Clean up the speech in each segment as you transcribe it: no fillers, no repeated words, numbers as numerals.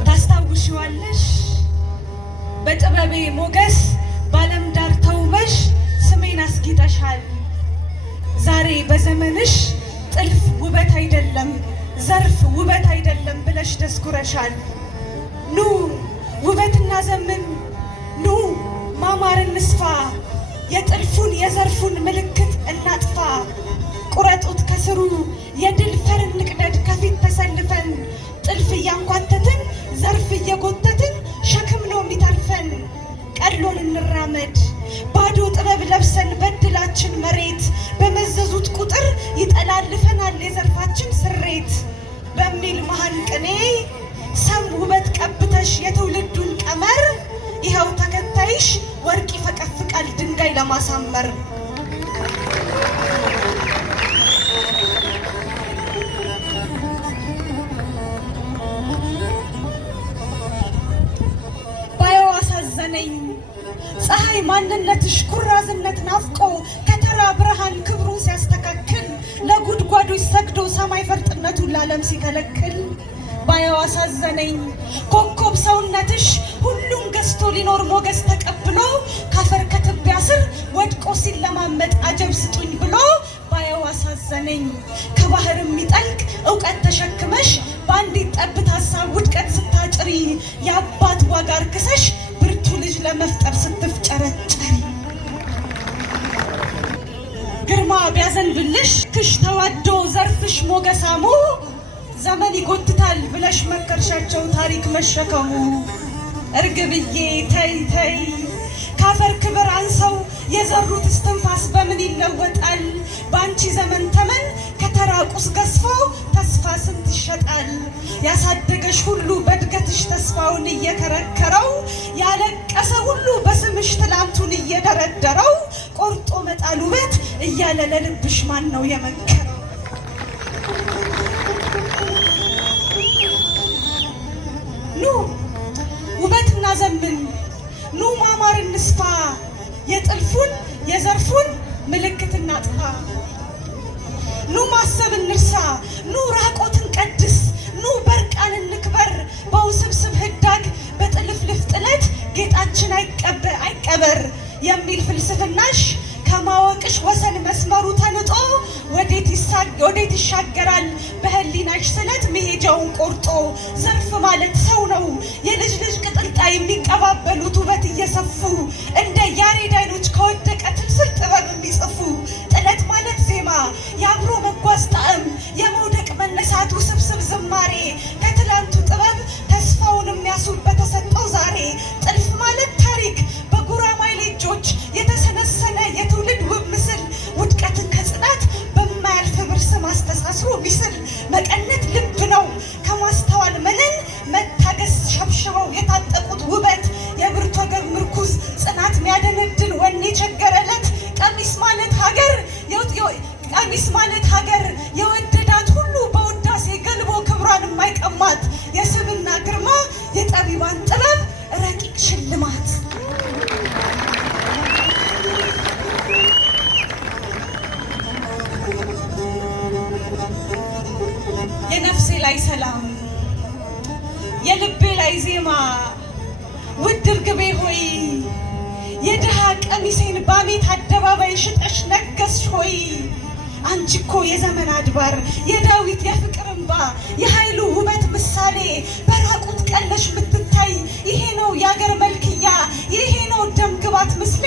ታስታውሺዋለሽ በጥበቤ ሞገስ ባለም ዳር ተውበሽ ስሜን አስጊጠሻል። ዛሬ በዘመንሽ ጥልፍ ውበት አይደለም ዘርፍ ውበት አይደለም ብለሽ ደስኩረሻል። ኑ ውበት እናዘምን፣ ኑ ማማር እንስፋ፣ የጥልፉን የዘርፉን ምልክት እናጥፋ። ቁረጡት ከስሩ የድል ፈር እንቅደድ ከፊት ተሰልፈን፣ ጥልፍ እያንኳተትን ዘርፍ እየጎተትን ሸክም ነው የሚተርፈን። ቀሎን እንራመድ ባዶ ጥበብ ለብሰን በድላችን መሬት፣ በመዘዙት ቁጥር ይጠላልፈናል የዘርፋችን ስሬት በሚል መሃን ቅኔ ሰም ውበት ቀብተሽ የትውልዱን ቀመር፣ ይኸው ተከታይሽ ወርቅ ይፈቀፍቃል ድንጋይ ለማሳመር። ባየው አሳዘነኝ ፀሐይ ማንነትሽ ኩራዝነት ናፍቆ ከተራ ብርሃን ክብሩን ሲያስተካክል፣ ለጉድጓዶች ሰግዶ ሰማይ ፈርጥነቱን ለዓለም ሲከለክል። ባየው አሳዘነኝ ኮከብ ሰውነትሽ ሁሉም ገዝቶ ሊኖር ሞገስ ተቀብሎ፣ ካፈር ከትቢያ ስር ወድቆ ሲለማመጥ አጀብ ስጡኝ ብሎ። ባየው አሳዘነኝ ከባህር የሚጠልቅ እውቀት ተሸክመሽ በአንዲት ጠብታ ሀሳብ ውድቀት ስታጭሪ፣ የአባት ዋጋ አርክሰሽ ብርቱ ልጅ ለመፍጠር ስትፍጨረጨሪ። ግርማ ቢያዘንብልሽ ክሽ ተዋዶ ዘርፍሽ ሞገሳሙ፣ ዘመን ይጎትታል ብለሽ መከርሻቸው ታሪክ መሸከሙ። እርግብዬ ተይ ተይ ካፈር ክብር አንሰው የዘሩት እስትንፋስ በምን ይለወጣል? በአንቺ ዘመን ተመን ከተራ ቁስ ገዝፎ ተስፋ ስንት ይሸጣል? ያሳደገሽ ሁሉ በእድገትሽ ተስፋውን እየከረከረው፣ ያለቀሰ ሁሉ በስምሽ ትላንቱን እየደረደረው፣ ቆርጦ መጣል ውበት እያለ ለልብሽ ማን ነው የመከረው? ኑ ውበት እናዘምን፣ ኑ ማማር እንስፋ፣ የጥልፉን የዘርፉን ምልክት እናጥፋ። ኑ ማሰብ እንርሳ፣ ኑ ራቆትን ቀድስ፣ ኑ በርቃን እንክበር። በውስብስብ ህዳግ በጥልፍልፍ ጥለት ጌጣችን አይቀበር የሚል ፍልስፍናሽ ከማወቅሽ ወሰን መስመሩ ተንጦ ወዴት ይሻገራል በህሊናሽ ስለት መሄጃውን ቆርጦ። ዘርፍ ማለት ሰው ነው የልጅ ልጅ ቅጥልጣይ የሚቀባበሉት ውበት እየሰፉ፣ እንደ ያሬድ አይኖች ከወደቀ ትልስል ጥበብ የሚጽፉ። ጥለት ማለት ዜማ የአብሮ መጓዝ ጣዕም የመውደቅ መነሳት ውስብስብ ዝማሬ፣ ከትላንቱ ጥበብ ተስፋውን የሚያሱብ በተሰጠው ዛሬ። ጥልፍ ማለት ታሪክ በጉራማይሌ እጆች የተሰነሰነ የትውልድ ውብ ምስል፣ ውድቀትን ከጽናት በማያልፍ ብር ስም አስተሳስሮ ሚስል። መቀነት ልብ ነው ከማስተዋል መነን መታገስ ሸብሽበው የታጠቁት ውበት፣ የብርቱ ወገብ ምርኩዝ ጽናት ሚያደነድን ወኔ ቸገረለት። ቀሚስ ማለት ሀገር የወደዳት ሁሉ በውዳሴ ገልቦ ክብሯን የማይቀማት፣ የስብና ግርማ የጠቢባን ጥበብ ረቂቅ ሽልማት። የነፍሴ ላይ ሰላም የልቤ ላይ ዜማ ውድ እርግቤ ሆይ፣ የድሃ ቀሚሴን ባሜት አደባባይ ሽጠሽ ነገስሽ ሆይ። አንቺ እኮ የዘመን አድባር የዳዊት የፍቅር እንባ የኃይሉ ውበት ምሳሌ፣ በራቁት ቀለሽ ምትታይ ይሄ ነው የአገር መልክያ፣ ይሄ ነው ደም ግባት ምስሌ።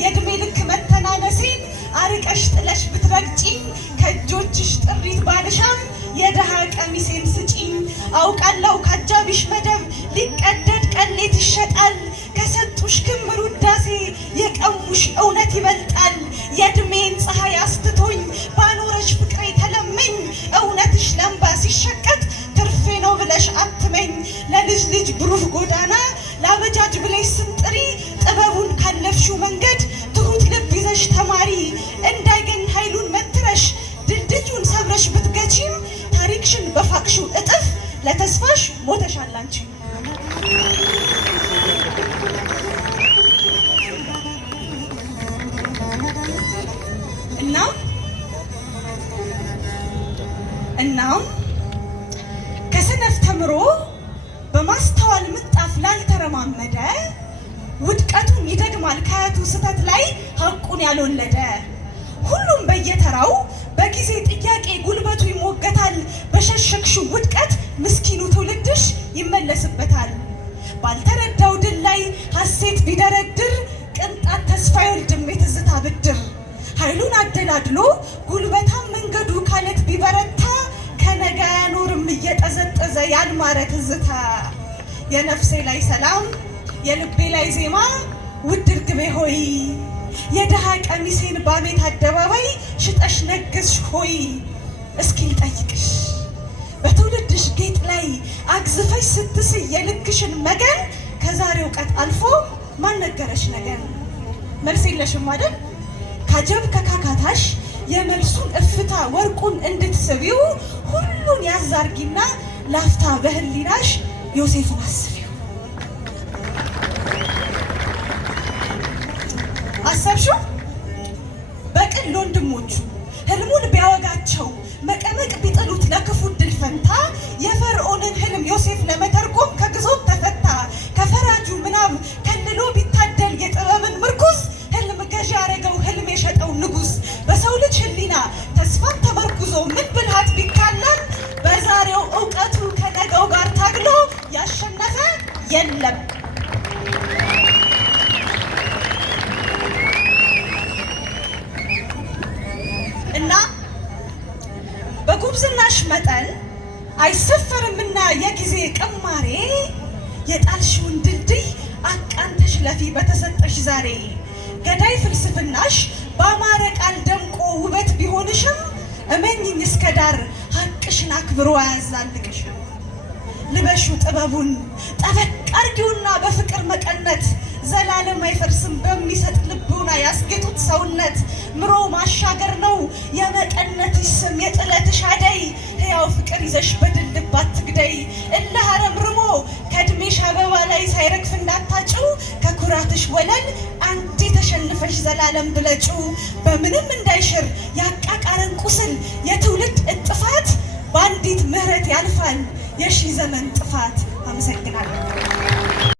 የእድሜ ልክ መተናነሴን አርቀሽ ጥለሽ ብትረግጪኝ፣ ከእጆችሽ ጥሪት ባልሻም የድሃ ቀሚሴን ስጪኝ። አውቃለሁ ካጃቢሽ መደብ ሊቀደድ ቀሌት ይሸጣል፣ ከሰጡሽ ክምር ውዳሴ የቀሙሽ እውነት ይበልጣል። የእድሜን ፀሐይ አስትቶኝ ባኖረሽ ፍቅሬ ተለመኝ፣ እውነትሽ ለምባ ሲሸቀጥ ትርፌ ነው ብለሽ አትመኝ። ለልጅ ልጅ ብሩህ ጎዳና ላበጃጅ ብለሽ ስንጥሪ፣ ጥበቡን ካለፍሽው መንገድ ትሁት ልብ ይዘሽ ተማሪ። እንዳይገኝ ኃይሉን መትረሽ ድልድዩን ሰብረሽ ብትገቺም፣ ታሪክሽን በፋቅሽው እጥፍ ለተስፋሽ ሞተሻል አንቺ። እናም ከሰነፍ ተምሮ በማስ ይደግማል ከአያቱ ስህተት ላይ ሐቁን ያልወለደ። ሁሉም በየተራው በጊዜ ጥያቄ ጉልበቱ ይሞገታል። በሸሸግሽው ውድቀት ምስኪኑ ትውልድሽ ይመለስበታል። ባልተረዳው ድል ላይ ሐሴት ቢደረድር ቅንጣት ተስፋ ይወልድም የትዝታ ብድር። ኃይሉን አደላድሎ ጉልበታም መንገዱ ካለት ቢበረታ ከነጋ ያኖርም እየጠዘጠዘ ያልማረ ትዝታ። የነፍሴ ላይ ሰላም የልቤ ላይ ዜማ ውድ እርግቤ ሆይ የድሃ ቀሚሴን ባሜት አደባባይ ሽጠሽ ነገስሽ ሆይ። እስኪ ልጠይቅሽ በትውልድሽ ጌጥ ላይ አግዝፈሽ ስትስይ የልክሽን መገን ከዛሬው ቀን አልፎ ማን ነገረሽ ነገን? መልስ የለሽም አይደል? ካጀብ ከካካታሽ የመልሱን እፍታ ወርቁን እንድትስቢው ሁሉን ያዛርጊና ላፍታ በህሊናሽ ዮሴፍን አስቢው። አሰብሽው? በቅን ለወንድሞቹ ህልሙን ቢያወጋቸው መቀመቅ ቢጥሉት ለክፉ ድል ፈንታ የፈርዖንን ህልም ዮሴፍ ለመተርጎም ከግዞት ተፈታ። ከፈራጁ ምናብ ከልሎ ቢታደል የጥበብን ምርኩዝ ህልም ገዢ ያረገው ህልም የሸጠው ንጉስ። በሰው ልጅ ህሊና ተስፋን ተመርኩዞ ምን ብልሃት ቢካለን በዛሬው እውቀቱ ከነገው ጋር ታግሎ ያሸነፈ የለም። እና በጉብዝናሽ መጠን አይሰፈርምና የጊዜ ቅማሬ የጣልሽውን ድልድይ አቃንተሽ ለፊ በተሰጠሽ ዛሬ። ገዳይ ፍልስፍናሽ በአማረ ቃል ደምቆ ውበት ቢሆንሽም እመኝኝ እስከ ዳር ሀቅሽን አክብሮ አያዛልቅሽም። ልበሹ ጥበቡን ጠበቅ አርጊውና በፍቅር መቀነት ዘላለም አይፈርስም በሚሰጥ ልቡና ያስጌጡት ሰውነት። ምሮ ማሻገር ነው የመቀነትሽ ስም የጥለትሽ አደይ። ሕያው ፍቅር ይዘሽ በድል ልብ አትግደይ። እልህ አረምርሞ ከእድሜሽ አበባ ላይ ሳይረግፍ እንዳታጭው ከኩራትሽ ወለል አንዴ ተሸንፈሽ ዘላለም ብለጩ። በምንም እንዳይሽር ያቃቃረን ቁስል የትውልድ እጥፋት በአንዲት ምህረት ያልፋል የሺህ ዘመን ጥፋት። አመሰግናለሁ።